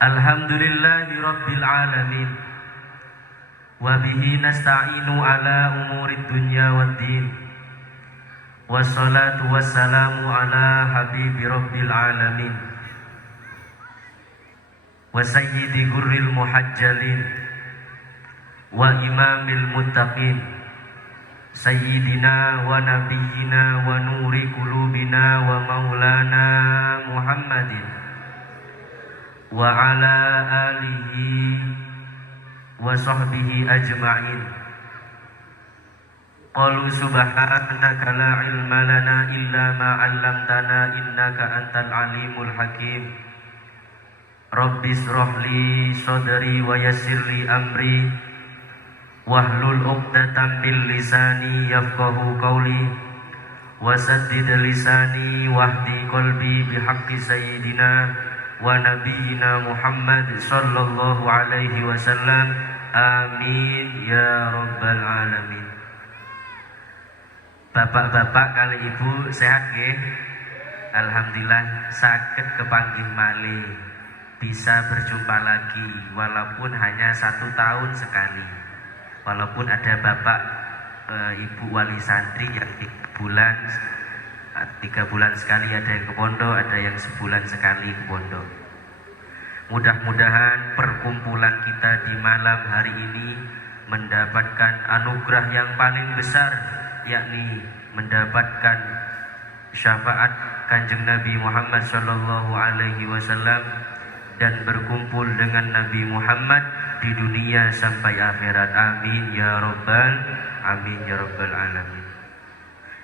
Alhamdulillahi Rabbil Alamin. Wa bihi nasta'inu ala umurid dunya waddin. Wassalatu wassalamu ala habibi Rabbil Alamin. Wa sayyidi gurril muhajjalin. Wa imamil muttaqin. Sayyidina wa nabiyyina wa nuri qulubina wa maulana Muhammadin wa ala alihi wa sahbihi ajma'in. Qalu subhanaka la ilma lana illa ma 'allamtana innaka antal alimul hakim. Rabbi shrah li sadri wa yassir li amri wahlul 'uqdatam min lisani yafqahu qawli wasaddid lisani wahdi qalbi bihaqqi sayyidina wa nabiyina Muhammad sallallahu alaihi wasallam. Amin ya rabbal alamin. Bapak-bapak kali ibu sehat nggih? Alhamdulillah saged kepanggih malih, bisa berjumpa lagi walaupun hanya 1 tahun sekali. Walaupun ada bapak ibu wali santri yang 3 bulan sekali ada yang ke pondok, ada yang sebulan sekali ke pondok. Mudah-mudahan perkumpulan kita di malam hari ini mendapatkan anugerah yang paling besar, yakni mendapatkan syafaat Kanjeng Nabi Muhammad sallallahu alaihi wasallam dan berkumpul dengan Nabi Muhammad di dunia sampai akhirat. Amin ya rabbal alamin.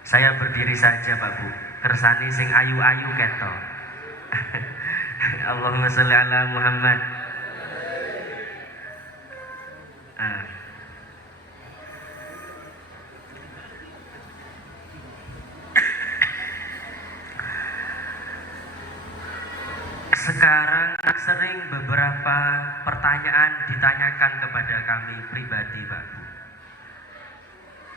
Saya berdiri saja Pak Bu, kersani sing ayu-ayu ketok. Allahumma sholli ala Muhammad. Sekarang sering beberapa pertanyaan ditanyakan kepada kami pribadi Pak Bu.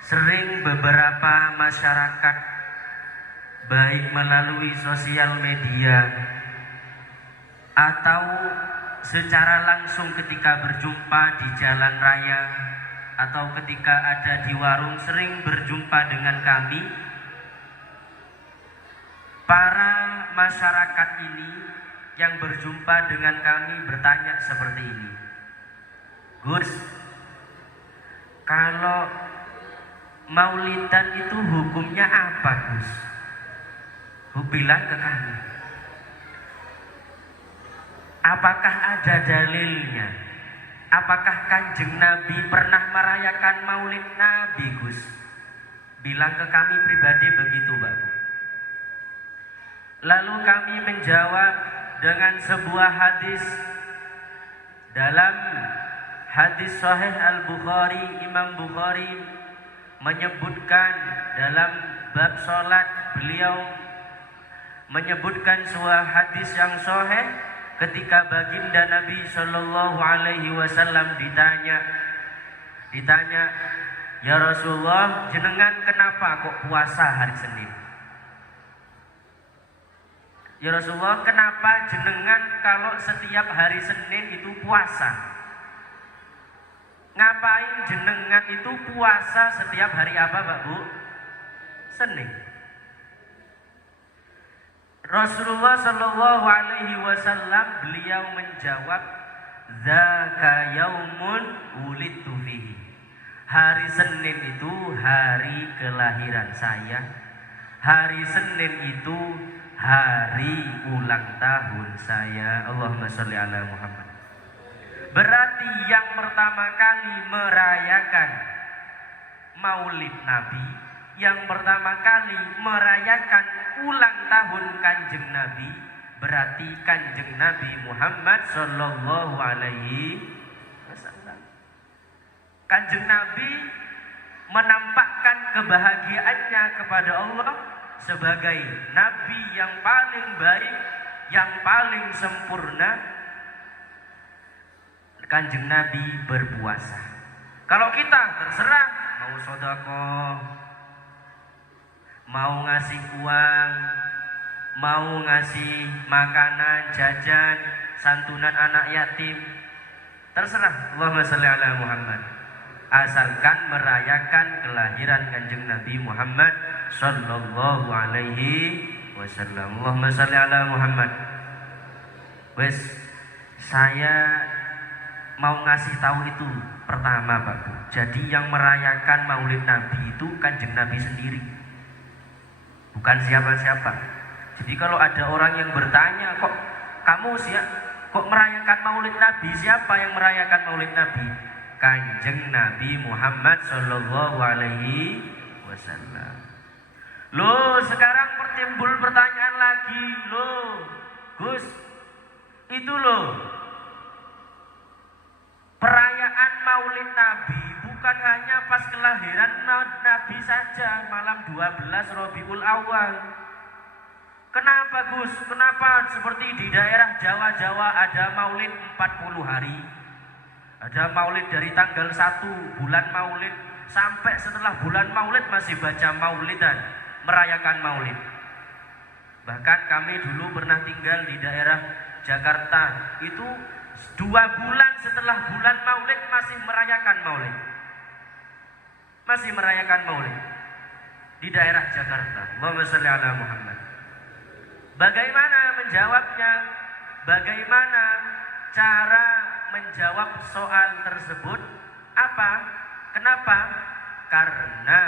Sering beberapa masyarakat baik melalui sosial media atau secara langsung ketika berjumpa di jalan raya atau ketika ada di warung sering berjumpa dengan kami. Para masyarakat ini yang berjumpa dengan kami bertanya seperti ini, Gus, kalau maulidan itu hukumnya apa Gus? Bilang ke kami, apakah ada dalilnya? Apakah Kanjeng Nabi pernah merayakan maulid Nabi Gus? Bilang ke kami pribadi begitu Pak. Lalu kami menjawab dengan sebuah hadis. Dalam hadis Sahih Al-Bukhari, Imam Bukhari menyebutkan dalam bab sholat, beliau menyebutkan sebuah hadis yang sahih ketika baginda Nabi sallallahu alaihi wasallam ditanya, "Ya Rasulullah, jenengan kenapa kok puasa hari Senin?" "Ya Rasulullah, kenapa jenengan kalau setiap hari Senin itu puasa? Ngapain jenengan itu puasa setiap hari apa Pak Bu? Senin." Rasulullah sallallahu alaihi wasallam beliau menjawab, "Dzaka yaumun wulidtu fihi." Hari Senin itu hari kelahiran saya. Hari Senin itu hari ulang tahun saya. Allahumma sholli ala Muhammad. Berarti yang pertama kali merayakan maulid Nabi, yang pertama kali merayakan ulang tahun Kanjeng Nabi, berarti Kanjeng Nabi Muhammad sallallahu alaihi wasallam. Kanjeng Nabi menampakkan kebahagiaannya kepada Allah sebagai Nabi yang paling baik, yang paling sempurna. Kanjeng Nabi berpuasa. Kalau kita terserah mau sedekah, mau ngasih uang, mau ngasih makanan, jajan, santunan anak yatim, terserah. Allahumma sholli ala Muhammad. Asalkan merayakan kelahiran Kanjeng Nabi Muhammad sallallahu alaihi wasallam. Allahumma sholli ala Muhammad. Wes, saya mau ngasih tahu itu pertama Pak Bu. Jadi yang merayakan Maulid Nabi itu Kanjeng Nabi sendiri, bukan siapa-siapa. Jadi kalau ada orang yang bertanya, kok kamu kok merayakan Maulid Nabi? Siapa yang merayakan Maulid Nabi? Kanjeng Nabi Muhammad sallallahu alaihi wasallam. Loh, sekarang timbul pertanyaan lagi, loh, Gus, itu loh, perayaan Maulid Nabi bukan hanya pas kelahiran Nabi saja, malam 12 Rabiul Awal. Kenapa Gus? Kenapa seperti di daerah Jawa ada Maulid 40 hari? Ada Maulid dari tanggal 1 bulan Maulid sampai setelah bulan Maulid masih baca Maulidan, merayakan Maulid. Bahkan kami dulu pernah tinggal di daerah Jakarta, itu 2 bulan setelah bulan Maulid masih merayakan Maulid. Masih merayakan Maulid di daerah Jakarta. Allahumma sholli ala Muhammad. Bagaimana menjawabnya? Bagaimana cara menjawab soal tersebut? Apa? Kenapa? Karena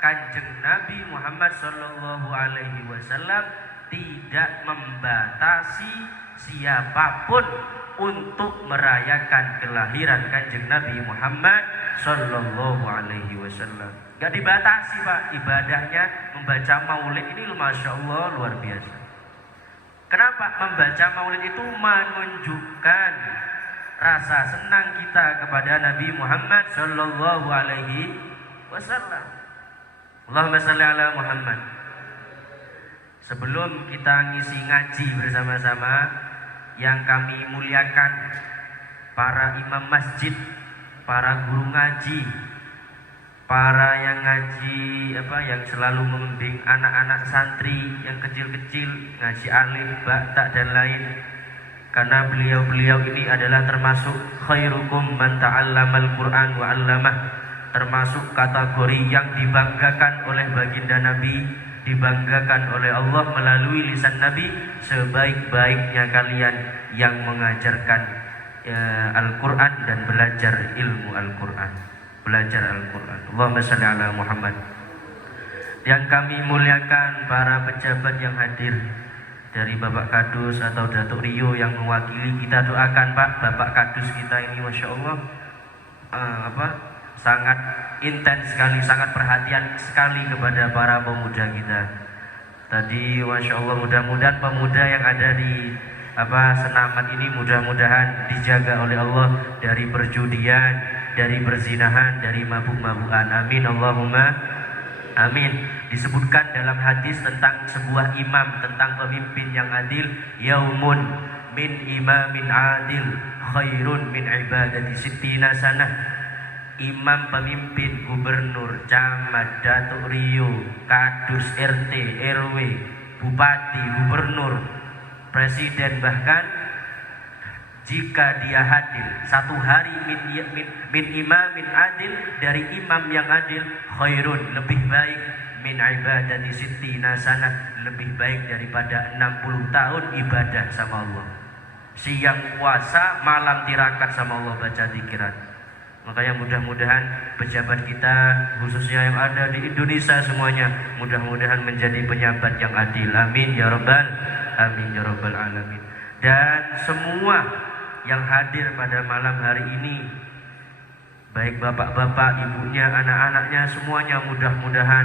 Kanjeng Nabi Muhammad sallallahu alaihi wasallam tidak membatasi siapapun untuk merayakan kelahiran Kanjeng Nabi Muhammad sallallahu alaihi wasallam. Gak dibatasi Pak, ibadahnya membaca Maulid ini Masya Allah luar biasa. Kenapa? Membaca Maulid itu menunjukkan rasa senang kita kepada Nabi Muhammad sallallahu alaihi wasallam. Allahumma sholli ala Muhammad. Sebelum kita ngisi ngaji bersama-sama, yang kami muliakan para imam masjid, para guru ngaji, para yang ngaji yang selalu membimbing anak-anak santri yang kecil-kecil, ngaji alif, ba'ta dan lain. Karena beliau-beliau ini adalah termasuk khairukum man ta'allamal Qur'an wa 'allamah, termasuk kategori yang dibanggakan oleh baginda Nabi, dibanggakan oleh Allah melalui lisan Nabi, sebaik-baiknya kalian yang mengajarkan Al-Quran dan belajar ilmu Al-Quran, belajar Al-Quran. Allahumma sholli ala Muhammad. Yang kami muliakan para pejabat yang hadir, dari Bapak Kadus atau Datuk Rio yang mewakili, kita doakan Pak, Bapak Kadus kita ini Masya Allah sangat intens sekali, sangat perhatian sekali kepada para pemuda kita. Tadi Masya Allah, mudah-mudahan pemuda yang ada di Senaman ini mudah-mudahan dijaga oleh Allah dari perjudian, dari perzinahan, dari mabuk-mabukan. Amin Allahumma amin. Disebutkan dalam hadis tentang sebuah imam, tentang pemimpin yang adil, yaumun min imamin adil khairun min ibadati sittina sanah. Imam, pemimpin, gubernur, camat, Datuk Rio, Kadus, RT, RW, bupati, gubernur, presiden, bahkan jika dia hadir satu hari min imamin adil, dari imam yang adil, khairun, lebih baik, min ibadati sittina sanah, lebih baik daripada 60 tahun ibadah sama Allah, siang puasa, malam tirakat sama Allah, baca zikiran. Makanya mudah-mudahan pejabat kita, khususnya yang ada di Indonesia semuanya, mudah-mudahan menjadi pejabat yang adil. Amin ya rabbal alamin. Dan semua yang hadir pada malam hari ini, baik bapak-bapak, ibunya, anak-anaknya, semuanya mudah-mudahan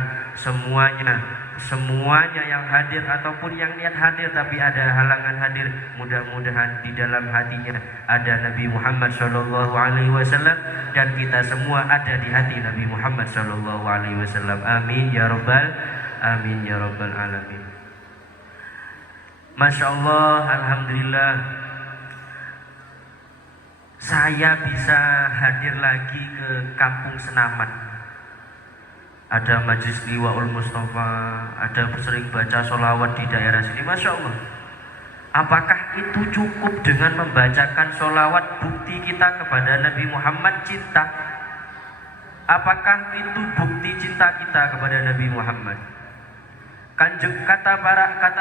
semuanya yang hadir ataupun yang niat hadir tapi ada halangan hadir, mudah-mudahan di dalam hatinya ada Nabi Muhammad sallallahu alaihi wasallam, dan kita semua ada di hati Nabi Muhammad sallallahu alaihi wasallam. Amin ya rabbal alamin. Masya Allah, alhamdulillah, saya bisa hadir lagi ke Kampung Senaman. Ada Majlis Liwaul Mustafa, ada sering baca sholawat di daerah sini. Masya Allah, Apakah itu cukup dengan membacakan sholawat bukti kita kepada Nabi Muhammad cinta? Apakah itu bukti cinta kita kepada Nabi Muhammad? Kata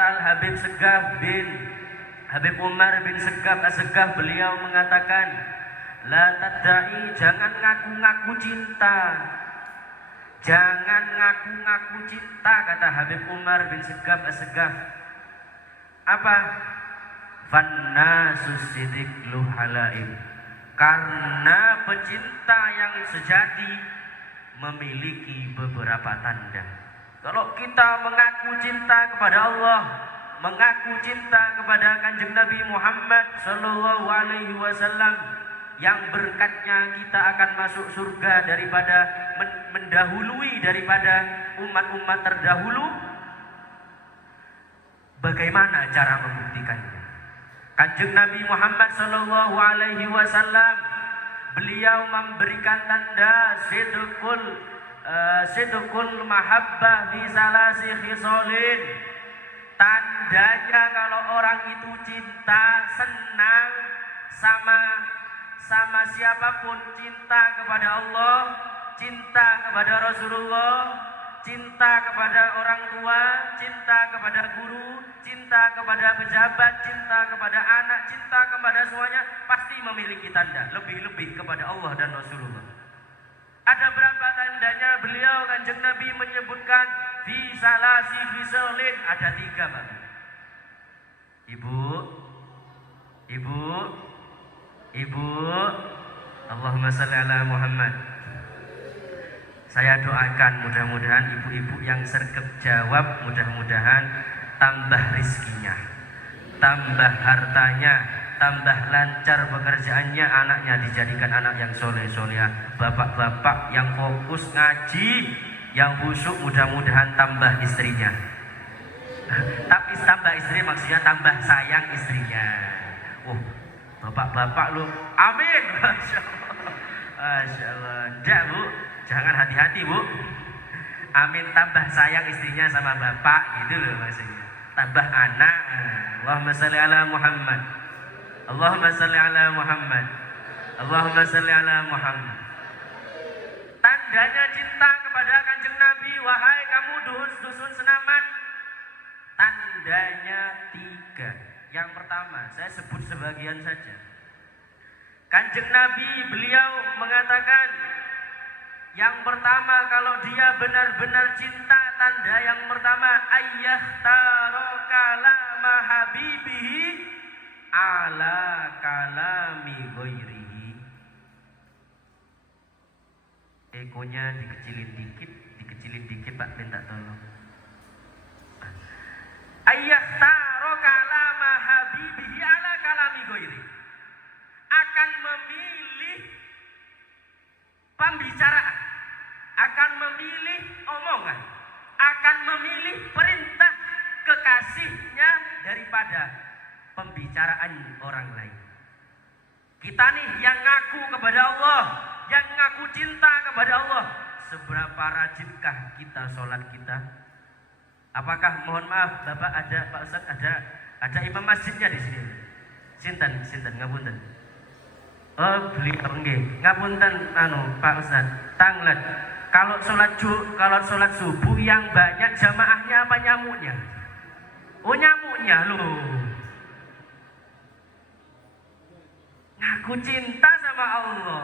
Al Habib Umar bin Segaf As-Segaf, beliau mengatakan, la tadai, jangan ngaku-ngaku cinta. Jangan ngaku-ngaku cinta, kata Habib Umar bin Segaf As-Segaf. Apa? Fannasu sidiklu halaim. Karena pecinta yang sejati memiliki beberapa tanda. Kalau kita mengaku cinta kepada Allah, mengaku cinta kepada Kanjeng Nabi Muhammad sallallahu alaihi wasallam, yang berkatnya kita akan masuk surga daripada mendahului daripada umat-umat terdahulu. Bagaimana cara membuktikannya? Kanjeng Nabi Muhammad sallallahu alaihi wasallam, beliau memberikan tanda sidqul mahabbah fi salasi khisalin. Tandanya kalau orang itu cinta, senang sama siapapun, cinta kepada Allah, cinta kepada Rasulullah, cinta kepada orang tua, cinta kepada guru, cinta kepada pejabat, cinta kepada anak, cinta kepada semuanya, pasti memiliki tanda lebih-lebih kepada Allah dan Rasulullah. Ada berapa tandanya? Beliau Kanjeng Nabi menyebutkan fi salasi khisalin, ada 3, Pak. Ibu, Allahumma shalli ala Muhammad. Saya doakan mudah-mudahan ibu-ibu yang sergap jawab, mudah-mudahan tambah rizkinya, tambah hartanya, tambah lancar pekerjaannya, anaknya dijadikan anak yang soleh-solehah, bapak-bapak yang fokus ngaji, yang khusyuk, mudah-mudahan tambah istrinya. Tapi tambah istri maksudnya tambah sayang istrinya. Bapak-bapak lu, amin. Masya Allah. Enggak, Bu, jangan hati-hati, Bu. Amin, tambah sayang istrinya sama bapak, gitu loh maksudnya. Tambah anak. Allahumma shalli ala Muhammad. Allahumma shalli ala Muhammad. Allahumma shalli ala Muhammad. Tandanya cinta kepada Kanjeng Nabi, wahai kamu dusun Senaman. Tandanya 3. Yang pertama, saya sebut sebagian saja. Kanjeng Nabi beliau mengatakan, yang pertama kalau dia benar-benar cinta, tanda yang pertama, ayyah taro kalama habibihi ala kalami ghairihi. Ekonya dikecilin dikit Pak, minta tolong. Ayyah taro kalama habibihi ala kalami ghairihi, akan memilih pembicaraan, akan memilih omongan, akan memilih perintah kekasihnya daripada pembicaraan orang lain. Kita nih yang ngaku kepada Allah, yang ngaku cinta kepada Allah, seberapa rajinkah kita sholat kita? Apakah, mohon maaf Bapak, ada Pak Ustaz, ada imam masjidnya di sini? Sinten ngapunten. Oh, beliau nggih. Ngapunten Pak Ustaz, tanglet. Kalau sholat subuh yang banyak jamaahnya apa nyamuknya? Oh, nyamuknya loh. Ngaku cinta sama Allah.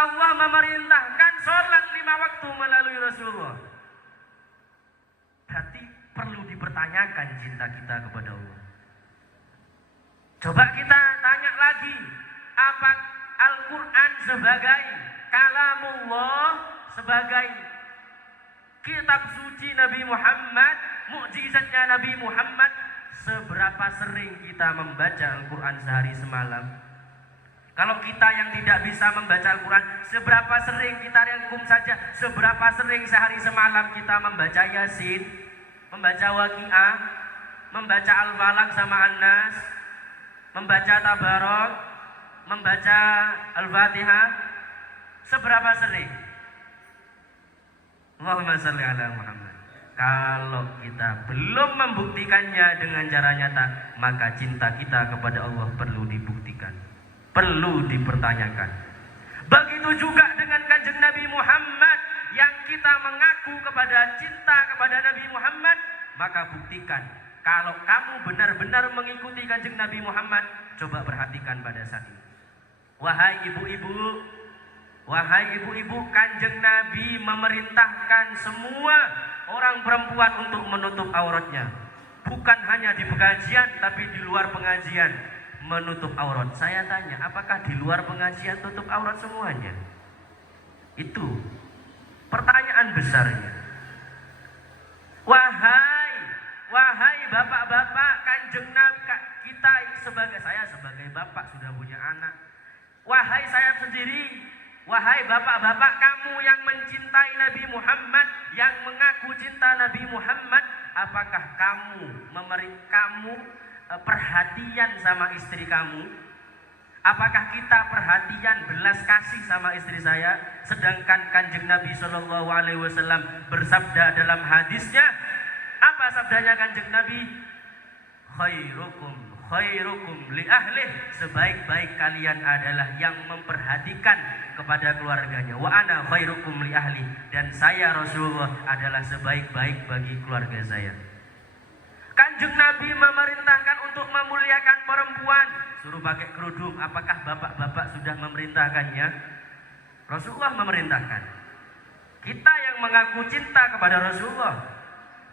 Allah memerintahkan sholat 5 waktu melalui Rasulullah. Berarti perlu dipertanyakan cinta kita kepada Allah. Coba kita tanya lagi, apa Al-Quran sebagai kalamullah, sebagai kitab suci Nabi Muhammad, mukjizatnya Nabi Muhammad, seberapa sering kita membaca Al-Quran sehari semalam? Kalau kita yang tidak bisa membaca Al-Quran, seberapa sering kita rangkum saja, seberapa sering sehari semalam kita membaca Yasin, membaca Waqiah, membaca Al-Falaq sama An-Nas, membaca Tabarok, membaca Al-Fatihah, seberapa sering? Allahumma shalli ala Muhammad. Kalau kita belum membuktikannya dengan cara nyata, maka cinta kita kepada Allah perlu dibuktikan, perlu dipertanyakan. Begitu juga dengan Kanjeng Nabi Muhammad, yang kita mengaku kepada cinta kepada Nabi Muhammad, maka buktikan. Kalau kamu benar-benar mengikuti Kanjeng Nabi Muhammad, coba perhatikan pada saat ini. Wahai ibu-ibu, Kanjeng Nabi memerintahkan semua orang perempuan untuk menutup auratnya. Bukan hanya di pengajian, tapi di luar pengajian menutup aurat. Saya tanya, apakah di luar pengajian tutup aurat semuanya? Itu pertanyaan besarnya. Wahai bapak-bapak, Kanjeng Nabi, kita saya sebagai bapak sudah punya anak. Wahai saya sendiri, wahai bapak-bapak, kamu yang mencintai Nabi Muhammad, yang mengaku cinta Nabi Muhammad, apakah kamu perhatian sama istri kamu? Apakah kita perhatian belas kasih sama istri saya? Sedangkan Kanjeng Nabi Shallallahu Alaihi Wasallam bersabda dalam hadisnya, apa sabdanya Kanjeng Nabi? Khairukum li ahlih, sebaik-baik kalian adalah yang memperhatikan kepada keluarganya. Wa ana khairukum li ahli, dan saya Rasulullah adalah sebaik-baik bagi keluarga saya. Kanjeng Nabi memerintahkan untuk memuliakan perempuan, suruh pakai kerudung. Apakah bapak-bapak sudah memerintahkannya? Rasulullah memerintahkan. Kita yang mengaku cinta kepada Rasulullah,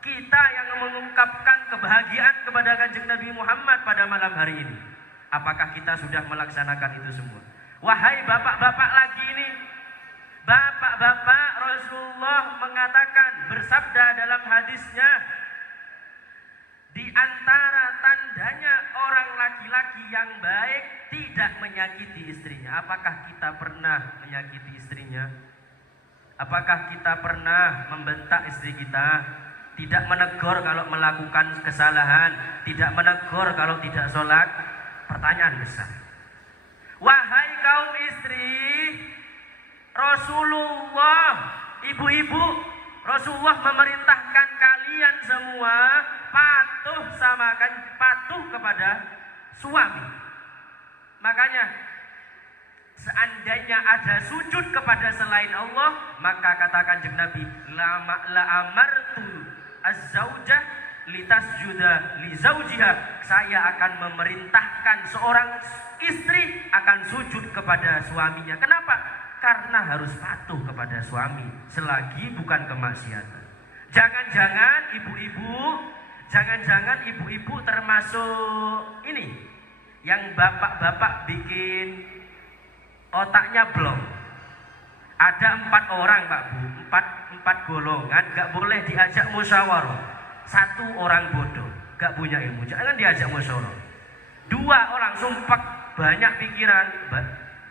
kita yang mengungkapkan kebahagiaan kepada Kanjeng Nabi Muhammad pada malam hari ini, apakah kita sudah melaksanakan itu semua? Wahai bapak-bapak lagi ini, bapak-bapak, Rasulullah mengatakan, bersabda dalam hadisnya, di antara tandanya orang laki-laki yang baik tidak menyakiti istrinya. Apakah kita pernah menyakiti istrinya? Apakah kita pernah membentak istri kita? Tidak menegur kalau melakukan kesalahan, tidak menegur kalau tidak sholat? Pertanyaan besar. Wahai kaum istri, Rasulullah, ibu-ibu, Rasulullah memerintahkan kalian semua patuh kepada suami. Makanya seandainya ada sujud kepada selain Allah, maka kata Kanjeng Nabi, la amartu az-zaujah litasjuda li zaujiha, saya akan memerintahkan seorang istri akan sujud kepada suaminya. Kenapa? Karena harus patuh kepada suami selagi bukan kemaksiatan. Jangan-jangan ibu-ibu termasuk ini yang bapak-bapak bikin otaknya blong. Ada 4 orang Pak Bu, 4 golongan gak boleh diajak musyawarah. 1 orang bodoh, gak punya ilmu, jangan diajak musyawarah. 2 orang sumpah banyak pikiran,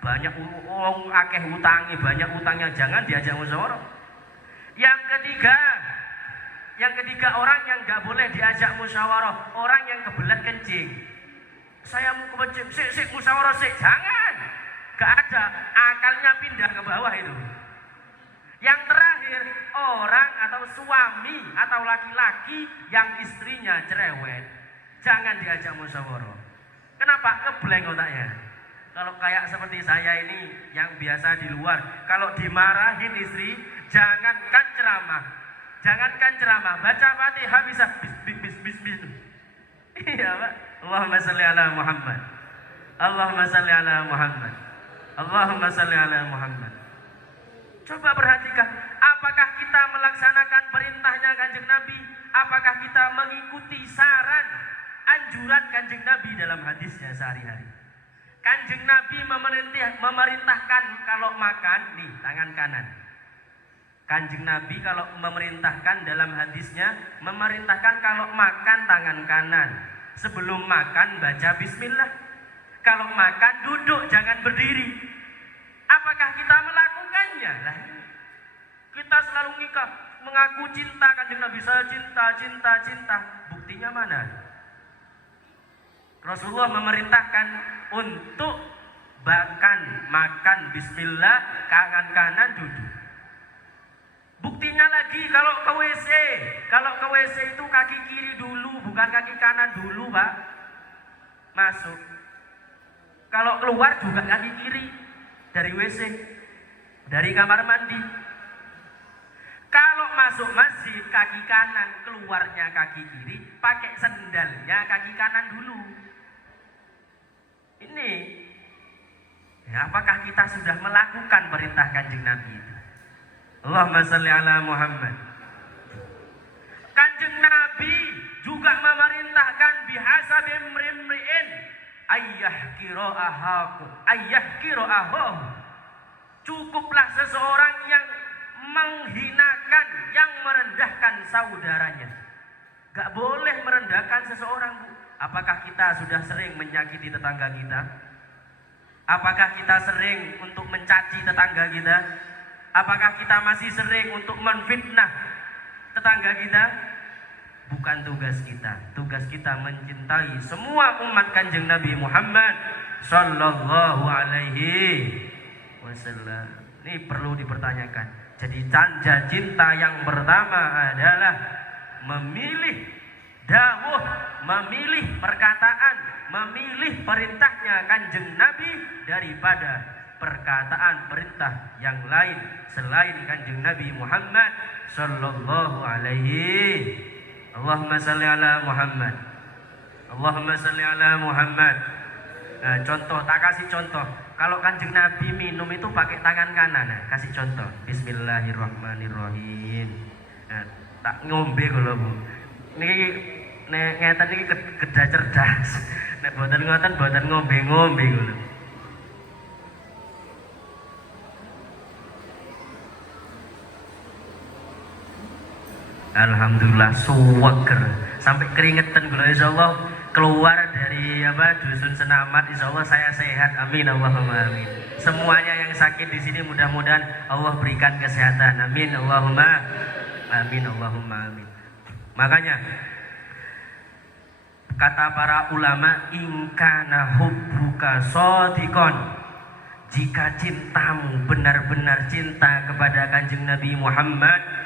banyak uang, akeh utangi, banyak utangnya, jangan diajak musyawarah. Yang ketiga orang yang gak boleh diajak musyawarah, orang yang kebelet kencing. Saya mau kencing, sik musyawarah sik, jangan. Gak ada, akalnya pindah ke bawah itu. Yang terakhir, orang atau suami atau laki-laki yang istrinya cerewet, jangan diajak musyawarah. Kenapa? Ngebleng otaknya. Kalau kayak seperti saya ini yang biasa di luar, kalau dimarahin istri, jangankan ceramah, baca Fatihah bisa bis. Iya Pak. Allahumma salli ala Muhammad. Allahumma salli ala Muhammad. Allahumma salli ala Muhammad. Coba perhatikan, apakah kita melaksanakan perintahnya Kanjeng Nabi? Apakah kita mengikuti saran, anjuran Kanjeng Nabi dalam hadisnya sehari-hari? Kanjeng Nabi memerintahkan kalau makan, nih tangan kanan. Kanjeng Nabi kalau memerintahkan dalam hadisnya, memerintahkan kalau makan tangan kanan. Sebelum makan baca bismillah. Kalau makan duduk, jangan berdiri. Apakah kita melakukannya? Lah, kita selalu mengaku cinta Kanjeng Nabi, saya cinta. Buktinya mana? Rasulullah memerintahkan untuk makan bismillah, tangan kanan duduk. Buktinya Uniknya lagi kalau ke WC. Kalau ke WC itu kaki kiri dulu, bukan kaki kanan dulu, Pak. Masuk. Kalau keluar juga kaki kiri dari WC, dari kamar mandi. Kalau masuk masjid kaki kanan, keluarnya kaki kiri, pakai sendalnya kaki kanan dulu. Ini, ya, apakah kita sudah melakukan perintah Kanjeng Nabi itu? Allahumma shalli ala Muhammad. Kanjeng Nabi juga memerintahkan bihasabi imri'in ayyah kiro ahoh. Cukuplah seseorang yang menghinakan, yang merendahkan saudaranya. Gak boleh merendahkan seseorang, Bu. Apakah kita sudah sering menyakiti tetangga kita? Apakah kita sering untuk mencaci tetangga kita? Apakah kita masih sering untuk menfitnah tetangga kita? Bukan tugas kita. Tugas kita mencintai semua umat Kanjeng Nabi Muhammad sallallahu alaihi wasallam. Ini perlu dipertanyakan. Jadi tanda cinta yang pertama adalah memilih dawuh, memilih perkataan, memilih perintahnya Kanjeng Nabi daripada perkataan perintah yang lain selain Kanjeng Nabi Muhammad sallallahu alaihi. Allahumma salli ala Muhammad. Allahumma salli ala Muhammad. Nah, contoh, tak kasih contoh. Kalau Kanjeng Nabi minum itu pakai tangan kanan. Nah, kasih contoh. Bismillahirrahmanirrahim. Nah, tak ngombe kalau, Bu. Niki ngeten iki kedah cerdas. Nek boten ngoten boten ngombe-ngombe ngono. Alhamdulillah suweger sampai keringetan kula, insyaallah keluar dari dusun Senamat, insyaallah saya sehat, amin Allahumma amin. Semuanya yang sakit di sini mudah-mudahan Allah berikan kesehatan, amin Allahumma amin Allahumma amin. Makanya kata para ulama, ingkana hubbuka shadiqon, jika cintamu benar-benar cinta kepada Kanjeng Nabi Muhammad,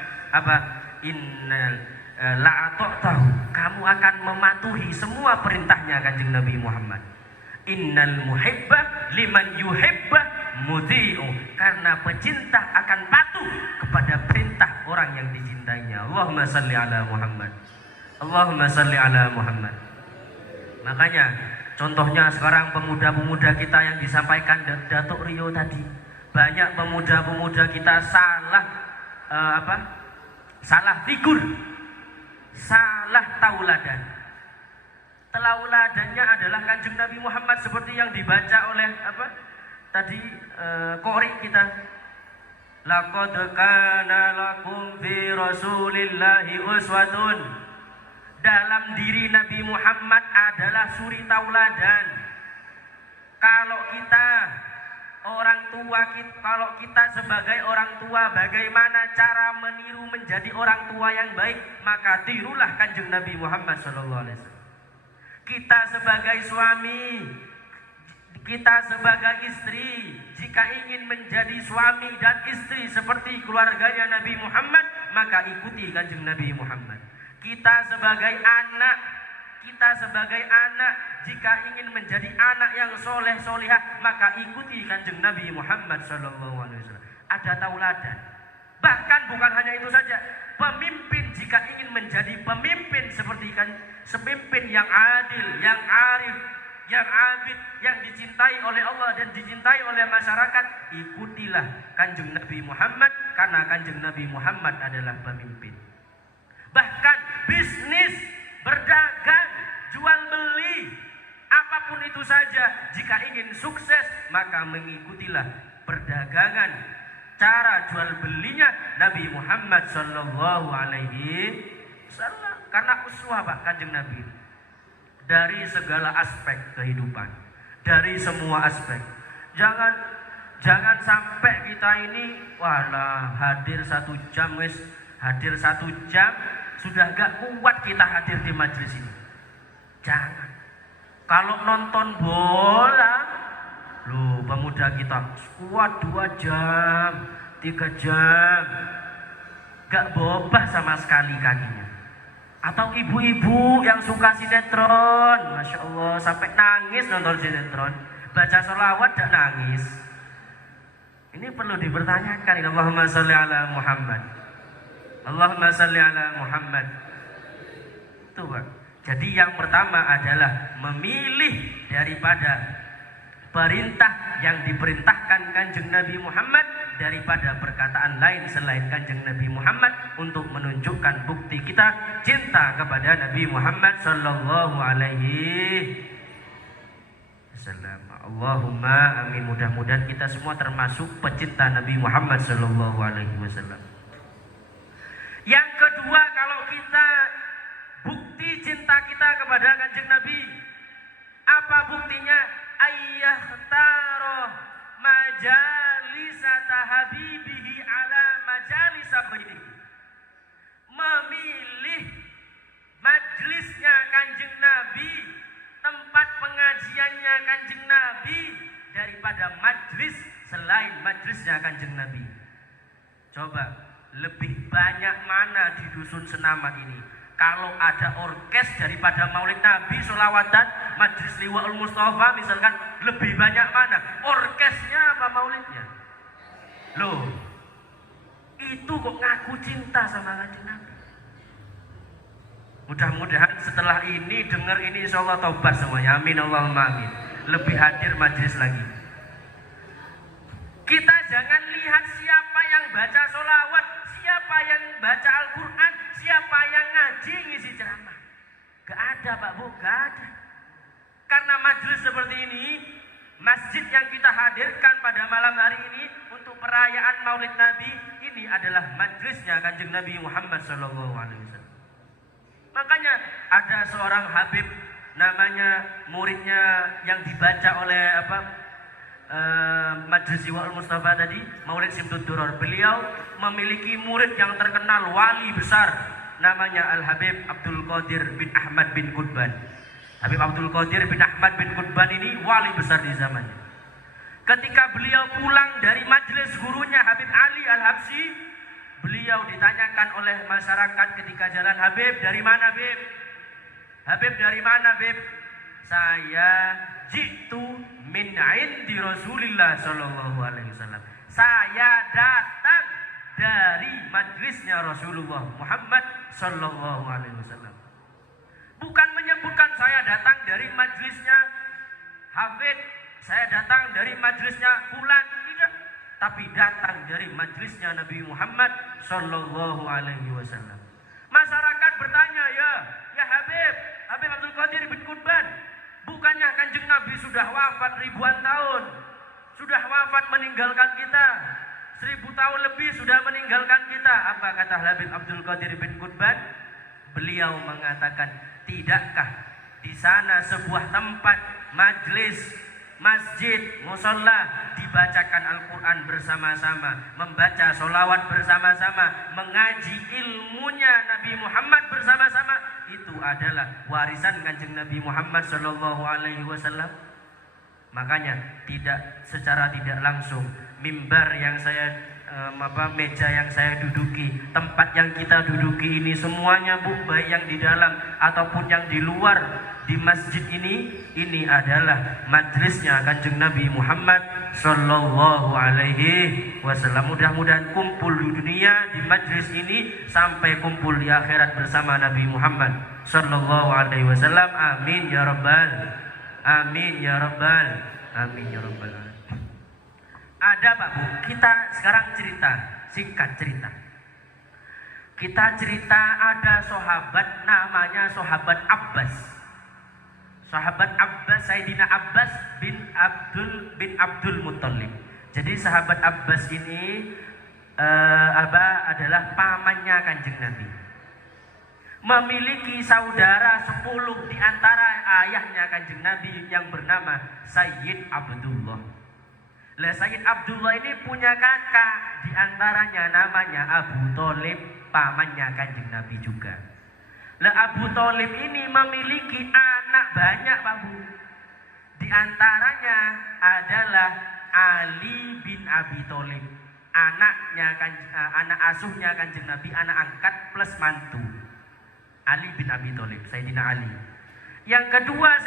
innal la'ata'tahu, kamu akan mematuhi semua perintahnya Kanjeng Nabi Muhammad. Innal muhibba liman yuhibba muti'u, karena pecinta akan patuh kepada perintah orang yang dicintainya. Allahumma salli ala Muhammad. Allahumma salli ala Muhammad. Makanya contohnya sekarang pemuda-pemuda kita yang disampaikan Datuk Rio tadi, banyak pemuda-pemuda kita salah salah figur, salah tauladan. Tauladannya adalah Kanjeng Nabi Muhammad seperti yang dibaca oleh qori kita. Laqad kana lakum fi Rasulillahi uswatun. Dalam diri Nabi Muhammad adalah suri tauladan. Kalau kita orang tua, kalau kita sebagai orang tua, bagaimana cara meniru menjadi orang tua yang baik, maka tirulah Kanjeng Nabi Muhammad SAW. Kita sebagai suami, kita sebagai istri, jika ingin menjadi suami dan istri seperti keluarganya Nabi Muhammad, maka ikuti Kanjeng Nabi Muhammad. Kita sebagai anak, jika ingin menjadi anak yang soleh solihah, maka ikuti Kanjeng Nabi Muhammad SAW. Ada tauladan. Bahkan bukan hanya itu saja, pemimpin jika ingin menjadi pemimpin seperti pemimpin yang adil, yang arif, yang abid, yang dicintai oleh Allah dan dicintai oleh masyarakat, ikutilah Kanjeng Nabi Muhammad, karena Kanjeng Nabi Muhammad adalah pemimpin. Bahkan bisnis, berdagang, jual beli, apapun itu saja, jika ingin sukses maka mengikutilah perdagangan, cara jual belinya Nabi Muhammad sallallahu alaihi wasallam. Karena uswah Pak Kanjeng Nabi dari segala aspek kehidupan, dari semua aspek. Jangan sampai kita ini hadir 1 jam sudah gak kuat kita hadir di majelis ini. Jangan. Kalau nonton bola, pemuda kita kuat 2 jam, 3 jam. gak bobah sama sekali kakinya. Atau ibu-ibu yang suka sinetron, Masya Allah, sampai nangis nonton sinetron, baca sholawat gak nangis. Ini perlu dipertanyakan. Allahumma sholli ala Muhammad, Allahumma sholli ala Muhammad. Itu Pak. Jadi yang pertama adalah memilih daripada perintah yang diperintahkan Kanjeng Nabi Muhammad daripada perkataan lain selain Kanjeng Nabi Muhammad untuk menunjukkan bukti kita cinta kepada Nabi Muhammad sallallahu alaihi wasallam. Allahumma amin. Mudah-mudahan kita semua termasuk pecinta Nabi Muhammad sallallahu alaihi wasallam. Yang kedua, kalau kita bukti cinta kita kepada Kanjeng Nabi, apa buktinya? Ayyakhtaro majalisata habibihi ala majalisa ghairihi. Memilih majlisnya Kanjeng Nabi, tempat pengajiannya Kanjeng Nabi daripada majlis selain majlisnya Kanjeng Nabi. Coba lebih banyak mana di dusun Senaman ini kalau ada orkes daripada maulid Nabi, sholawatan, majlis liwa'ul Mustafa misalkan, lebih banyak mana? Orkesnya apa maulidnya? Loh, itu kok ngaku cinta sama Kanjeng Nabi. Mudah-mudahan setelah ini, dengar ini, insya Allah taubat semuanya. Amin Allahumma amin. Lebih hadir majlis lagi. Kita jangan lihat siapa yang baca sholawat, siapa yang baca Al-Quran, siapa yang ngaji ngisi ceramah. Gak ada Pak Bu, gak ada. Karena majelis seperti ini, masjid yang kita hadirkan pada malam hari ini untuk perayaan Maulid Nabi, ini adalah majelisnya Kanjeng Nabi Muhammad SAW. Makanya ada seorang Habib, namanya muridnya yang dibaca oleh Majlis Liwa'ul Mustafa tadi, Maulid Simtud Duror. Beliau memiliki murid yang terkenal, wali besar, namanya Al-Habib Abdul Qadir bin Ahmad bin Qutban. Habib Abdul Qadir bin Ahmad bin Qutban ini wali besar di zamannya. Ketika beliau pulang dari majelis gurunya Habib Ali Al-Habsyi, beliau ditanyakan oleh masyarakat ketika jalan, Habib dari mana Habib? Habib dari mana Habib? Saya jitu min indi Rasulillah sallallahu alaihi wasallam. Saya datang dari majlisnya Rasulullah Muhammad sallallahu alaihi wasallam. Bukan menyebutkan saya datang dari majlisnya Hafid, saya datang dari majlisnya fulan, tidak, tapi datang dari majlisnya Nabi Muhammad sallallahu alaihi wasallam. Masyarakat bertanya, ya Habib Abdul Qadir bin Qutban, bukannya Kanjeng Nabi sudah wafat ribuan tahun, sudah wafat meninggalkan kita, 1000 tahun lebih sudah meninggalkan kita. Apa kata Habib Abdul Qadir bin Qutban? Beliau mengatakan, tidakkah di sana sebuah tempat majlis, masjid, musola, dibacakan Al-Quran bersama-sama, membaca sholawat bersama-sama, mengaji ilmunya Nabi Muhammad bersama-sama, itu adalah warisan Kanjeng Nabi Muhammad Sallallahu Alaihi Wasallam. Makanya secara tidak langsung, mimbar yang saya meja yang saya duduki, tempat yang kita duduki ini semuanya Bu, baik yang di dalam ataupun yang di luar di masjid ini adalah majlisnya Kanjeng Nabi Muhammad Sallallahu Alaihi Wasallam. Mudah-mudahan kumpul di dunia di majlis ini sampai kumpul di akhirat bersama Nabi Muhammad Sallallahu Alaihi Wasallam. Amin ya rabbal, amin ya rabbal, amin ya rabbal. Ada Pak Bu, kita sekarang singkat cerita. Kita cerita ada sahabat namanya sahabat Abbas. Sahabat Abbas, Sayyidina Abbas bin Abdul Muttalib. Jadi sahabat Abbas ini adalah pamannya Kanjeng Nabi. Memiliki saudara 10 di antara ayahnya Kanjeng Nabi yang bernama Sayyid Abdullah. Lah Sayyid Abdullah ini punya kakak, di antaranya namanya Abu Thalib, pamannya Kanjeng Nabi juga. Lah Abu Thalib ini memiliki anak banyak Pak Bu. Di antaranya adalah Ali bin Abi Thalib, anak asuhnya Kanjeng Nabi, anak angkat plus mantu, Ali bin Abi Thalib, Sayyidina Ali. Yang kedua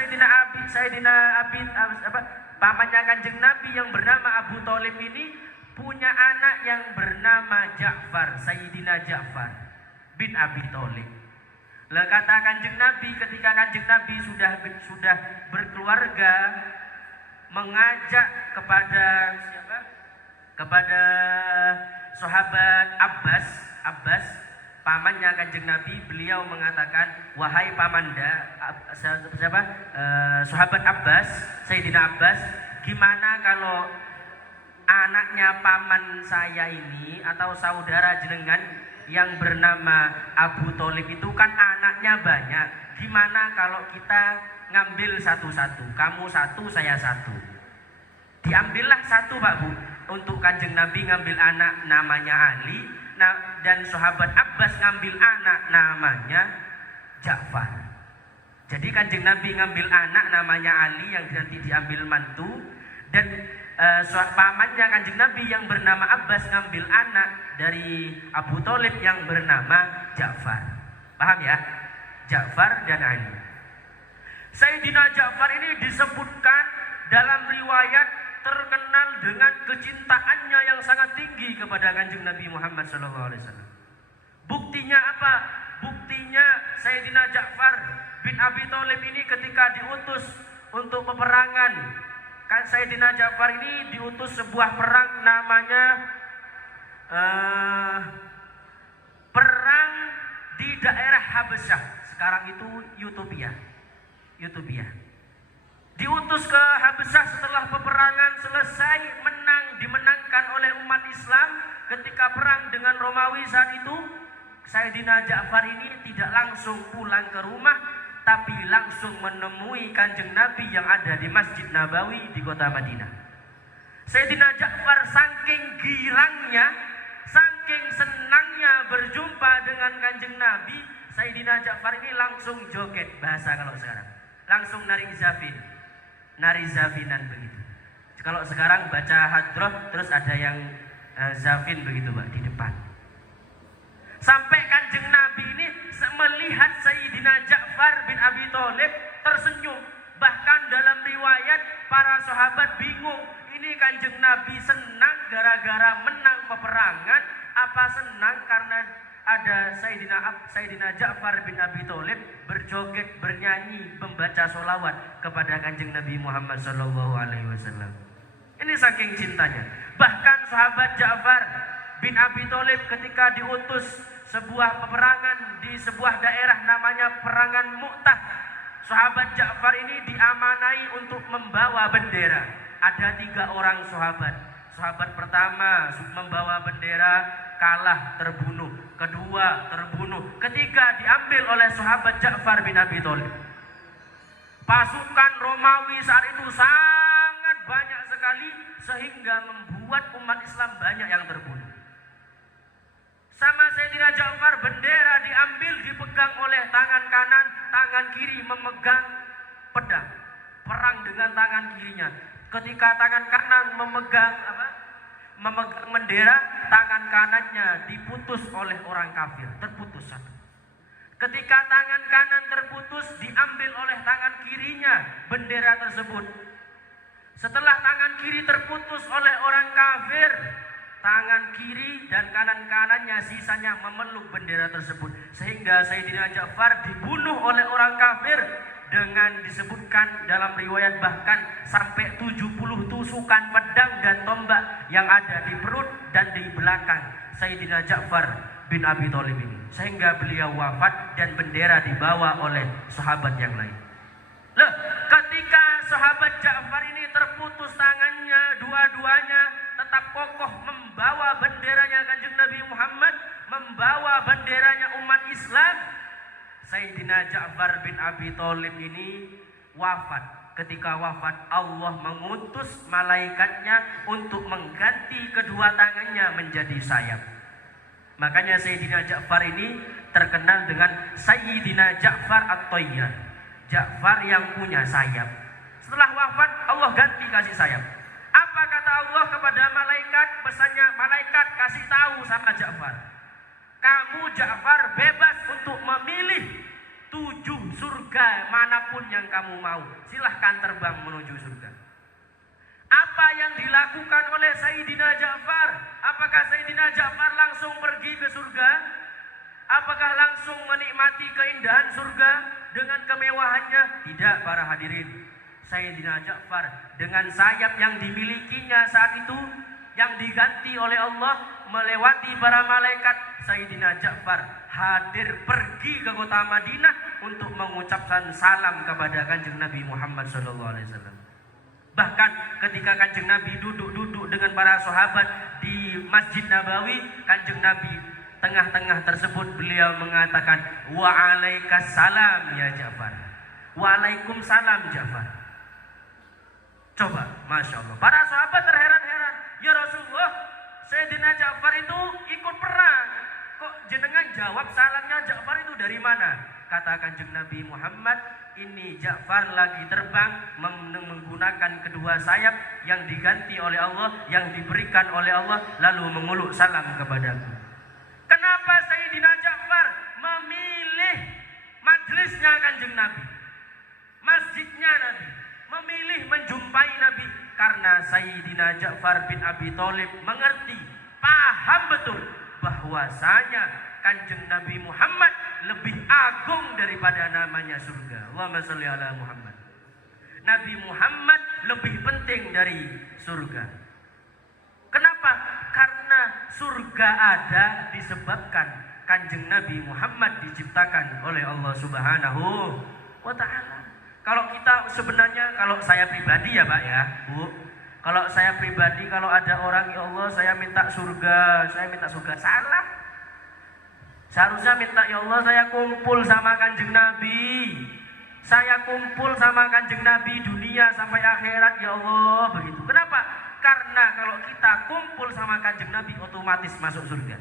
pamannya Kanjeng Nabi yang bernama Abu Thalib ini punya anak yang bernama Ja'far, Sayyidina Ja'far bin Abi Thalib. Lah kata Kanjeng Nabi, ketika Kanjeng Nabi sudah berkeluarga, mengajak kepada siapa? Kepada sahabat Abbas, pamannya Kanjeng Nabi, beliau mengatakan, wahai pamanda, sahabat Abbas, Sayyidina Abbas, gimana kalau anaknya paman saya ini atau saudara jenengan yang bernama Abu Thalib itu kan anaknya banyak, gimana kalau kita ngambil satu-satu, kamu satu, saya satu. Diambillah satu, Pak Bu. Untuk Kanjeng Nabi ngambil anak namanya Ali, dan sahabat Abbas ngambil anak namanya Ja'far. Jadi Kanjeng Nabi ngambil anak namanya Ali yang nanti diambil mantu, dan pamannya Kanjeng Nabi yang bernama Abbas ngambil anak dari Abu Thalib yang bernama Ja'far. Paham ya? Ja'far dan Ali. Sayyidina Ja'far ini disebutkan dalam riwayat terkenal dengan kecintaannya yang sangat tinggi kepada Kanjeng Nabi Muhammad SAW. Buktinya apa? Buktinya Sayyidina Ja'far bin Abi Thalib ini ketika diutus untuk peperangan, kan Sayyidina Ja'far ini diutus sebuah perang namanya perang di daerah Habasyah. Sekarang itu Utopia. Diutus ke Habasyah setelah peperangan selesai, dimenangkan oleh umat Islam. Ketika perang dengan Romawi saat itu, Sayyidina Ja'far ini tidak langsung pulang ke rumah, tapi langsung menemui Kanjeng Nabi yang ada di Masjid Nabawi di kota Madinah. Sayyidina Ja'far saking girangnya, saking senangnya berjumpa dengan Kanjeng Nabi, Sayyidina Ja'far ini langsung joget, bahasa kalau sekarang, langsung nari zafinan begitu. Kalau sekarang baca hadroh terus ada yang zafin begitu, Pak, di depan. Sampai Kanjeng Nabi ini melihat Sayyidina Ja'far bin Abi Thalib tersenyum. Bahkan dalam riwayat para sahabat bingung, ini Kanjeng Nabi senang gara-gara menang peperangan, apa senang karena ada Sayyidina Ja'far bin Abi Thalib berjoget, bernyanyi, membaca sholawat kepada Kanjeng Nabi Muhammad SAW. Ini saking cintanya. Bahkan sahabat Ja'far bin Abi Thalib ketika diutus sebuah peperangan di sebuah daerah namanya Perangan Mu'tah, sahabat Ja'far ini diamanai untuk membawa bendera. Ada 3 orang sahabat. Sahabat pertama membawa bendera, kalah, terbunuh. Kedua terbunuh. Ketiga diambil oleh sahabat Ja'far bin Abi Thalib. Pasukan Romawi saat itu sangat banyak sekali sehingga membuat umat Islam banyak yang terbunuh. Sama Sayyidina Ja'far, bendera diambil, dipegang oleh tangan kanan, tangan kiri memegang pedang, perang dengan tangan kirinya. Ketika tangan kanan memegang bendera, tangan kanannya diputus oleh orang kafir, terputus satu. Ketika tangan kanan terputus, diambil oleh tangan kirinya bendera tersebut. Setelah tangan kiri terputus oleh orang kafir, tangan kiri dan kanannya sisanya memeluk bendera tersebut, sehingga Sayyidina Ja'far dibunuh oleh orang kafir dengan disebutkan dalam riwayat bahkan sampai 70 tusukan pedang dan tombak yang ada di perut dan di belakang Sayyidina Ja'far bin Abi Thalib ini, sehingga beliau wafat dan bendera dibawa oleh sahabat yang lain. Loh, ketika sahabat Ja'far ini terputus tangannya, dua-duanya tetap kokoh membawa benderanya Kanjeng Nabi Muhammad, membawa benderanya umat Islam. Sayyidina Ja'far bin Abi Thalib ini wafat. Ketika wafat, Allah mengutus malaikatnya untuk mengganti kedua tangannya menjadi sayap. Makanya Sayyidina Ja'far ini terkenal dengan Sayyidina Ja'far At-Tayyar, Ja'far yang punya sayap. Setelah wafat, Allah ganti kasih sayap. Apa kata Allah Allah kepada malaikat, pesannya malaikat kasih tahu sama Ja'far, kamu Ja'far bebas untuk memilih 7 surga manapun yang kamu mau. Silahkan terbang menuju surga. Apa yang dilakukan oleh Sayyidina Ja'far? Apakah Sayyidina Ja'far langsung pergi ke surga? Apakah langsung menikmati keindahan surga dengan kemewahannya? Tidak, para hadirin. Sayyidina Ja'far dengan sayap yang dimilikinya saat itu, yang diganti oleh Allah, melewati para malaikat, Sayyidina Ja'far hadir pergi ke kota Madinah untuk mengucapkan salam kepada Kanjeng Nabi Muhammad SAW. Bahkan ketika Kanjeng Nabi duduk-duduk dengan para sahabat di Masjid Nabawi, Kanjeng Nabi tengah-tengah tersebut beliau mengatakan, waalaikumsalam ya Ja'far. Waalaikumsalam Ja'far. Coba, Masya Allah. Para sahabat terheran-heran. Ya Rasulullah, Sayyidina Ja'far itu ikut perang. Kok jenengan jawab salamnya Ja'far itu dari mana? Kata Kanjeng Nabi Muhammad, ini Ja'far lagi terbang menggunakan kedua sayap yang diganti oleh Allah, yang diberikan oleh Allah, lalu menguluk salam kepadaku. Kenapa Sayyidina Ja'far memilih majlisnya Kanjeng Nabi, masjidnya Nabi, memilih menjumpai Nabi? Karena Sayyidina Ja'far bin Abi Thalib mengerti, paham betul bahwasanya Kanjeng Nabi Muhammad lebih agung daripada namanya surga. Allahumma sholli ala Muhammad. Nabi Muhammad lebih penting dari surga. Kenapa? Karena surga ada disebabkan Kanjeng Nabi Muhammad diciptakan oleh Allah Subhanahu wa ta'ala. Kalau kita sebenarnya, kalau saya pribadi ya Pak ya Bu, kalau saya pribadi, kalau ada orang, ya Allah saya minta surga, salah. Seharusnya minta, ya Allah saya kumpul sama Kanjeng Nabi, saya kumpul sama Kanjeng Nabi dunia sampai akhirat ya Allah, begitu. Kenapa? Karena kalau kita kumpul sama Kanjeng Nabi otomatis masuk surga.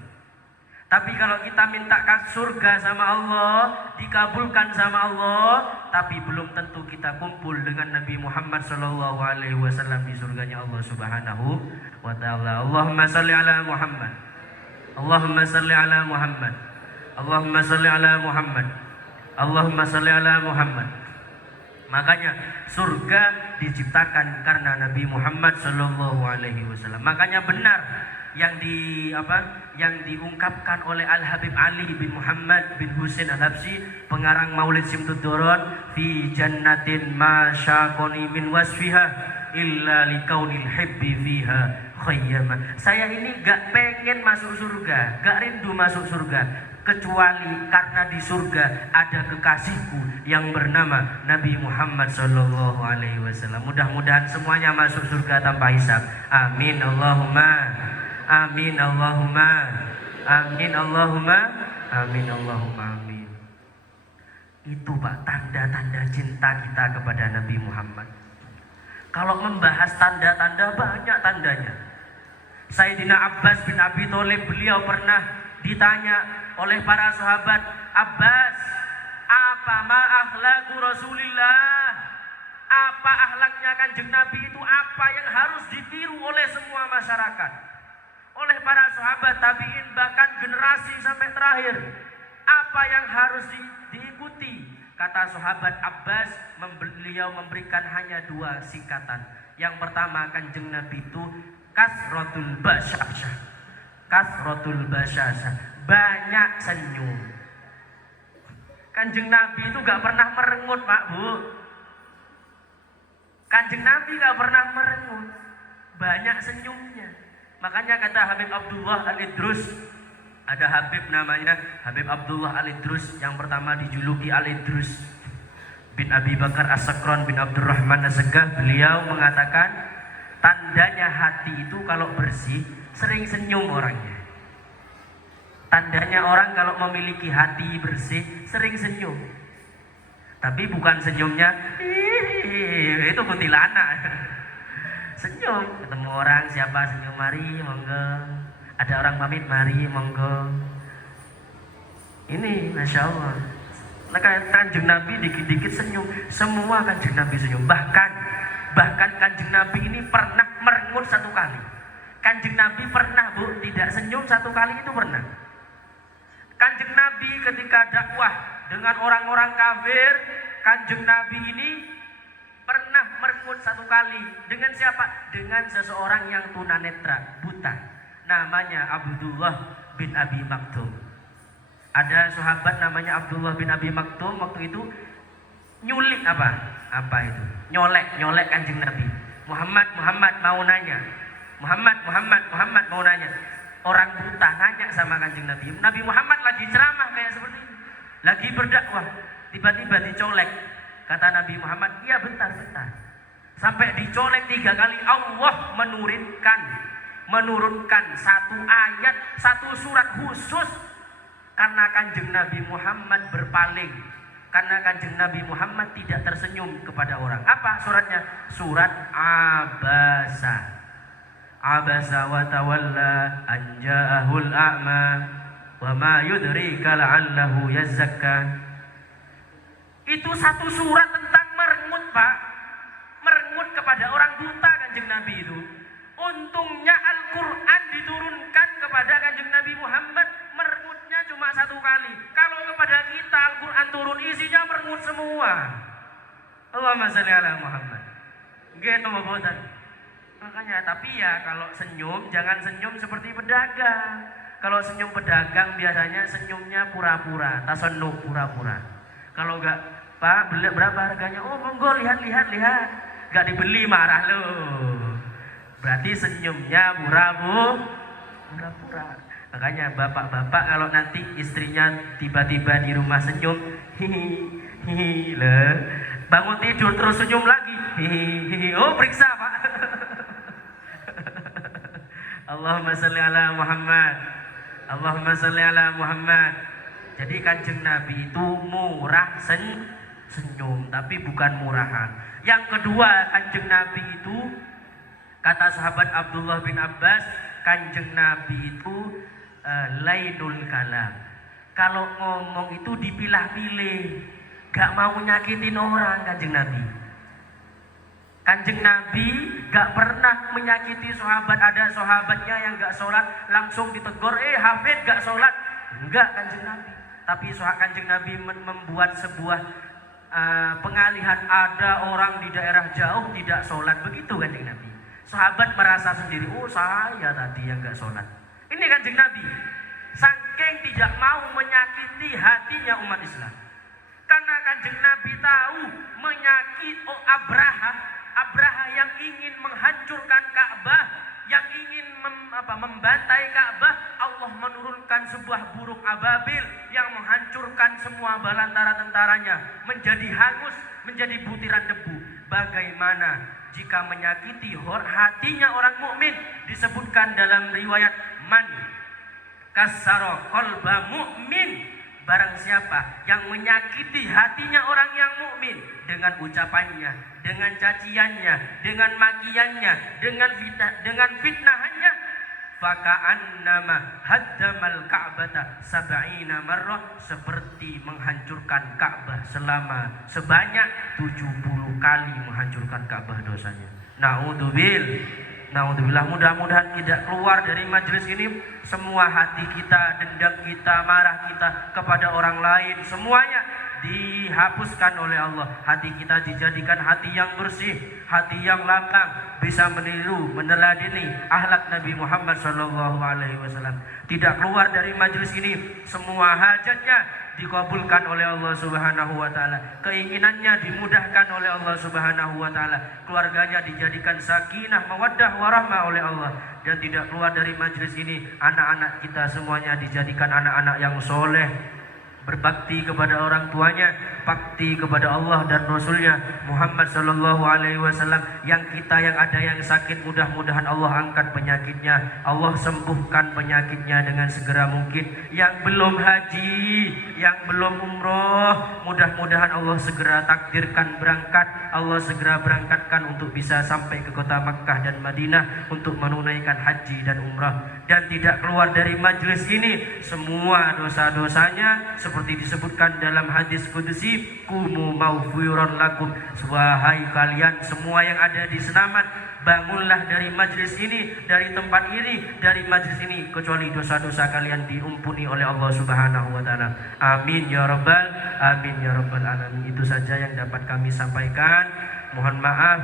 Tapi kalau kita minta surga sama Allah, dikabulkan sama Allah, tapi belum tentu kita kumpul dengan Nabi Muhammad SAW di surganya Allah Subhanahu wa ta'ala. Allahumma salli ala Muhammad. Allahumma salli ala Muhammad. Allahumma salli ala Muhammad. Allahumma salli ala Muhammad. Makanya surga diciptakan karena Nabi Muhammad SAW. Makanya benar yang diungkapkan oleh Al-Habib Ali bin Muhammad bin Husain Al-Habsyi, pengarang Maulid Simtud Doron, fi jannatin ma syaqoni min wasfiha illa likaunil hibbi fiha khayyama. Saya ini gak pengen masuk surga, gak rindu masuk surga, kecuali karena di surga ada kekasihku yang bernama Nabi Muhammad SAW. Mudah-mudahan semuanya masuk surga tanpa hisab. Amin Allahumma. Amin Allahumma. Amin Allahumma. Amin Allahumma. Amin. Itu Pak, tanda-tanda cinta kita kepada Nabi Muhammad. Kalau membahas tanda-tanda, banyak tandanya. Sayyidina Abbas bin Abi Thalib, beliau pernah ditanya oleh para sahabat, Abbas, apa ma akhlaqu Rasulillah? Apa akhlaknya Kanjeng Nabi itu? Apa yang harus ditiru oleh semua masyarakat? Oleh para sahabat tabi'in, bahkan generasi sampai terakhir, apa yang harus diikuti? Kata sahabat Abbas, beliau memberikan hanya 2 singkatan. Yang pertama, Kanjeng Nabi itu kasratul basyashah. Kasratul basyashah, banyak senyum. Kanjeng Nabi itu gak pernah merengut Pak Bu. Kanjeng Nabi gak pernah merengut, banyak senyumnya. Makanya kata Habib Abdullah Al-Idrus, ada Habib namanya Habib Abdullah Al-Idrus, yang pertama dijuluki Al-Idrus bin Abi Bakar As-Sakron bin Abdurrahman As-Segaf. Beliau mengatakan, tandanya hati itu kalau bersih sering senyum orangnya. Tandanya orang kalau memiliki hati bersih sering senyum. Tapi bukan senyumnya itu kuntilanak. Senyum, ketemu orang siapa senyum, mari monggo. Ada orang pamit, mari monggo. Ini Masya Allah. Nah, Kanjeng Nabi dikit-dikit senyum. Semua Kanjeng Nabi senyum. Bahkan Kanjeng Nabi ini pernah merengut 1 kali. Kanjeng Nabi pernah Bu tidak senyum 1 kali, itu pernah. Kanjeng Nabi ketika dakwah dengan orang-orang kafir, Kanjeng Nabi ini pernah merengut 1 kali. Dengan siapa? Dengan seseorang yang tunanetra, buta. Namanya Abdullah bin Abi Maktum. Ada sahabat namanya Abdullah bin Abi Maktum, waktu itu nyulik apa itu? Nyolek Kanjeng Nabi. Muhammad mau nanya. Muhammad mau nanya. Orang buta nanya sama Kanjeng Nabi. Nabi Muhammad lagi ceramah kayak seperti ini, lagi berdakwah, tiba-tiba dicolek. Kata Nabi Muhammad, iya bentar. Sampai dicolek 3 kali. Allah menurunkan 1 ayat, 1 surat khusus karena Kanjeng Nabi Muhammad berpaling, karena Kanjeng Nabi Muhammad tidak tersenyum kepada orang. Apa suratnya? Surat Abasa wa tawalla an ja'ahul a'ma wa ma yudrika la'allahu yazzakka. Itu 1 surat tentang merengut, Pak. Merengut kepada orang buta Kanjeng Nabi itu. Untungnya Al-Quran diturunkan kepada Kanjeng Nabi Muhammad, merengutnya cuma 1 kali. Kalau kepada kita Al-Quran turun isinya merengut semua. Allahumma sholli ala Muhammad. Gitu bobotan. Makanya, tapi ya kalau senyum jangan senyum seperti pedagang. Kalau senyum pedagang biasanya senyumnya pura-pura, tasannuf pura-pura. Kalau enggak, Pak, beli berapa harganya? Oh, monggo lihat. Enggak dibeli marah loh. Berarti senyumnya pura-pura. Makanya bapak-bapak kalau nanti istrinya tiba-tiba di rumah senyum, hihi, bangun tidur terus senyum lagi, hihi, oh periksa Pak. Allahumma sholli ala Muhammad. Allahumma sholli ala Muhammad. Jadi Kanjeng Nabi itu murah senyum, tapi bukan murahan. Yang kedua, Kanjeng Nabi itu, kata sahabat Abdullah bin Abbas, Kanjeng Nabi itu lainul kalam. Kalau ngomong itu dipilah-pilih, gak mau nyakitin orang. Kanjeng Nabi gak pernah menyakiti sahabat. Ada sahabatnya yang gak sholat langsung ditegur, Hafid gak sholat. Enggak Kanjeng Nabi. Tapi Kanjeng Nabi membuat sebuah pengalihan. Ada orang di daerah jauh tidak sholat, begitu Kanjeng Nabi. Sahabat merasa sendiri, oh saya tadi yang gak sholat. Ini Kanjeng Nabi, saking tidak mau menyakiti hatinya umat Islam. Karena Kanjeng Nabi tahu menyakiti Abraha yang ingin menghancurkan Ka'bah, yang ingin membantai Ka'bah, Allah menurunkan sebuah burung ababil yang menghancurkan semua balantara tentaranya, menjadi hangus, menjadi butiran debu. Bagaimana jika menyakiti hatinya orang mukmin? Disebutkan dalam riwayat, man kasara qalba mu'min, barang siapa yang menyakiti hatinya orang yang mukmin dengan ucapannya, dengan caciannya, dengan makiannya, dengan fitnahannya, faka'annama haddamal ka'bata sab'ina marrah, seperti menghancurkan Ka'bah sebanyak 70 kali menghancurkan Ka'bah dosanya. Naudzubillah, mudah-mudahan tidak keluar dari majelis ini semua hati kita, dendam kita, marah kita kepada orang lain, semuanya dihapuskan oleh Allah. Hati kita dijadikan hati yang bersih, hati yang lapang, bisa meniru, meneladani akhlak Nabi Muhammad SAW. Tidak keluar dari majelis ini semua hajatnya dikabulkan oleh Allah Subhanahu wa taala, keinginannya dimudahkan oleh Allah Subhanahu wa taala, keluarganya dijadikan sakinah, mawaddah, warahmah oleh Allah. Dan tidak keluar dari majelis ini anak-anak kita semuanya dijadikan anak-anak yang soleh, berbakti kepada orang tuanya, bakti kepada Allah dan Rasulnya Muhammad sallallahu alaihi wasallam. Yang ada yang sakit, mudah-mudahan Allah angkat penyakitnya, Allah sembuhkan penyakitnya dengan segera mungkin. Yang belum haji, yang belum umroh, mudah-mudahan Allah segera takdirkan berangkat, Allah segera berangkatkan untuk bisa sampai ke kota Makkah dan Madinah untuk menunaikan haji dan umrah. Dan tidak keluar dari majelis ini semua dosa-dosanya seperti seperti disebutkan dalam hadis qudsi, kumu maghfuran lakum, wahai kalian semua yang ada di Senaman, bangunlah dari majlis ini, dari tempat ini, dari majlis ini, kecuali dosa-dosa kalian diampuni oleh Allah Subhanahu wa taala. Amin ya rabbal alamin. Itu saja yang dapat kami sampaikan. Mohon maaf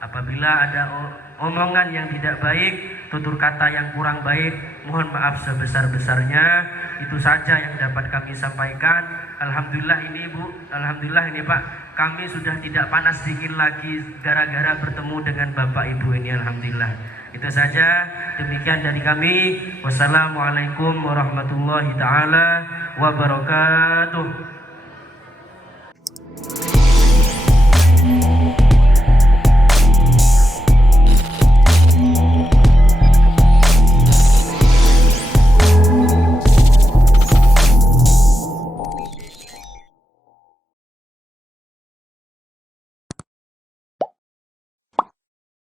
apabila ada omongan yang tidak baik, tutur kata yang kurang baik, mohon maaf sebesar-besarnya. Itu saja yang dapat kami sampaikan. Alhamdulillah ini Bu, alhamdulillah ini Pak, kami sudah tidak panas dingin lagi gara-gara bertemu dengan Bapak Ibu ini, alhamdulillah. Itu saja, demikian dari kami. Wassalamualaikum warahmatullahi taala wabarakatuh.